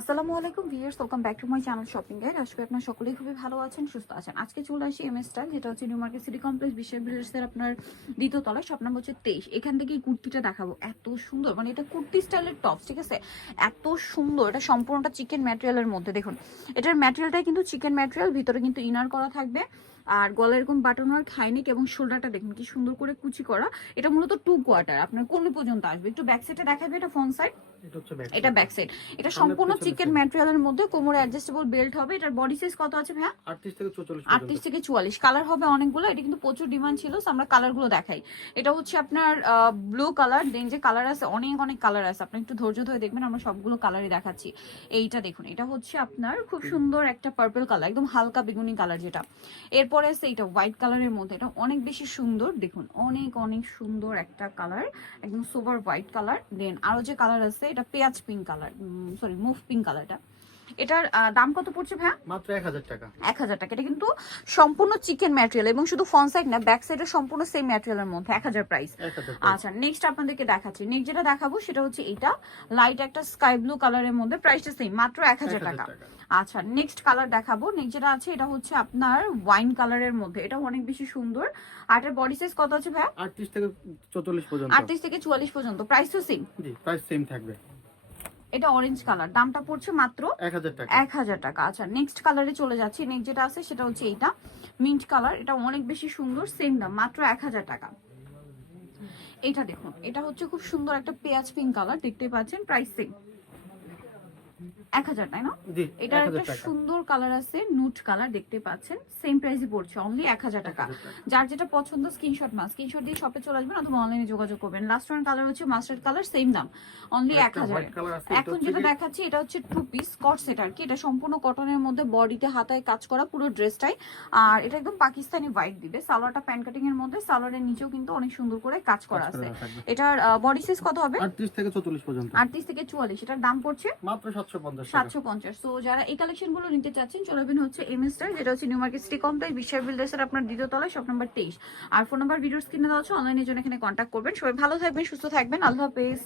আসসালামু আলাইকুম viewers, welcome back to my channel shopping guide. আজকে আপনারা সকলেই খুবই ভালো আছেন, সুস্থ আছেন। আজকে চলে আসি এম এস স্টাইল, যেটা হচ্ছে নিউ মার্কেট সিটি কমপ্লেক্স বিশ্ব বিল্ডার্সের আপনার দ্বিতীয় তলায়, শপ নাম্বার হচ্ছে 23। এখান থেকে এই কুর্তিটা দেখাবো, এত সুন্দর, মানে এটা কুর্তি স্টাইলের টপস, ঠিক আছে? এত সুন্দর, এটা সম্পূর্ণটা চিকেন ম্যাটেরিয়ালের মধ্যে। দেখুন এটার ম্যাটেরিয়ালটাই কিন্তু চিকেন ম্যাটেরিয়াল, ভিতরে কিন্তু ইনার করা থাকবে, আর গলা এরকম বাটন ওয়ার্ক, হাইনেক এবং শোল্ডারটা দেখুন কি সুন্দর করে কুচি করা। এটা মূলত 2 কোয়ার্টার, আপনার কোন পর্যন্ত আসবে। একটু ব্যাক সাইডে দেখাবে, এটা ফ্রন্ট সাইড, এটা ব্যাক সাইড। এটা সম্পূর্ণ চিকেন ম্যাটেরিয়ালের মধ্যে, কোমরে অ্যাডজাস্টেবল বেল্ট হবে। এটার বডি সাইজ কত আছে ভাইয়া? 38 থেকে 44। কালার হবে অনেকগুলো, এটা কিন্তু প্রচুর ডিমান্ড ছিল, সো আমরা কালারগুলো দেখাই। এটা হচ্ছে আপনার ব্লু কালার, দেন যে কালার আছে অনেক অনেক কালার আছে, আপনি একটু ধৈর্য ধরে দেখবেন, আমরা সবগুলো কালারই দেখাচ্ছি। এইটা দেখুন, এটা হচ্ছে আপনার খুব সুন্দর একটা পার্পল কালার, একদম হালকা বেগুনি কালার যেটা। এরপরে আছে এটা হোয়াইট কালারের মধ্যে, এটা অনেক বেশি সুন্দর, দেখুন অনেক অনেক সুন্দর একটা কালার, একদম সোবার হোয়াইট কালার। দেন আরো যে কালার আছে, এটা পেঁয়াজ pink colour, sorry move pink কালারটা। এটার দাম কত পড়ছে ভাইয়া? মাত্র 1000 টাকা। 1000 টাকা। এটা কিন্তু সম্পূর্ণ চিকেন ম্যাটেরিয়াল, এবং শুধু ফ্রন্ট সাইড না, ব্যাক সাইডে সম্পূর্ণ সেম ম্যাটেরিয়ালের মধ্যে 1000 প্রাইস। আচ্ছা, নেক্সট আপনাদেরকে দেখাচ্ছি। নেক্সট যেটা দেখাবো সেটা হচ্ছে এটা, লাইট একটা স্কাই ব্লু কালারের মধ্যে, প্রাইসটা সেম, মাত্র 1000 টাকা। আচ্ছা, নেক্সট কালার দেখাবো। নেক্সট যেটা আছে এটা হচ্ছে আপনার ওয়াইন কালারের মধ্যে, এটা অনেক বেশি সুন্দর। আর এটার বডি সাইজ কত আছে ভাইয়া? 38 থেকে 44 পর্যন্ত। 38 থেকে 44 পর্যন্ত, প্রাইস তো সেম। জি, প্রাইস সেম থাকবে। এটা অরেঞ্জ কালার, দামটা পড়ছে মাত্র 1000 টাকা। 1000 টাকা। আচ্ছা, নেক্সট কালারে চলে যাচ্ছি। নেক্সট যেটা আছে সেটা হচ্ছে এইটা, মিন্ট কালার, এটা অনেক বেশি সুন্দর, সেম দাম, মাত্র 1000 টাকা। এটা দেখুন, এটা হচ্ছে খুব সুন্দর একটা পেঁয়াজ পিঙ্ক কালার, দেখতে পাচ্ছেন, প্রাইস সেম 1000, তাই না? এটার একটা সুন্দর কালার আছে, নুট কালার, দেখতে পাচ্ছেন, সেম প্রাইসই পড়ছে, অনলি 1000 টাকা। যার যেটা পছন্দ স্ক্রিনশট দিয়ে শপে চলে আসবেন অথবা অনলাইনে যোগাযোগ করবেন। লাস্ট ওয়ান কালার হচ্ছে মাস্টার্ড কালার, সেম দাম, অনলি 1000। এখন যেটা দেখাচ্ছি এটা হচ্ছে 2 পিস কট সেট আর কি, এটা সম্পূর্ণ কটনের মধ্যে, বডিতে হাতায় কাজ করা পুরো ড্রেসটাই। আর এটা একদম পাকিস্তানি হোয়াইট দিবে, সালোয়ারটা প্যান্ট কাটিং এর মধ্যে, সালোয়ারের নিচেও কিন্তু অনেক সুন্দর করে কাজ করা আছে। এটার বডি সাইজ কত হবে? 38 থেকে 44 পর্যন্ত। 38 থেকে 44। এটার দাম পড়ছে মাত্র 750 টাকা। 750। সো যারা এই কালেকশন গুলো নিতে চাচ্ছেন, চলে যাবেন হচ্ছে এম এস স্টাইল, যেটা হচ্ছে নিউ মার্কেট সিটি কমপ্লেক্স বিশ্ব বিল্ডার্সের আপনার দ্বিতীয় তলায়, শপ নাম্বার 23। আর ফোন নাম্বার ভিডিওস কিনে দেওয়া হচ্ছে, অনলাইনের জন্য এখানে কন্ট্যাক্ট করবেন। সবাই ভালো থাকবেন, সুস্থ থাকবেন, আল্লাহ হাফেজ।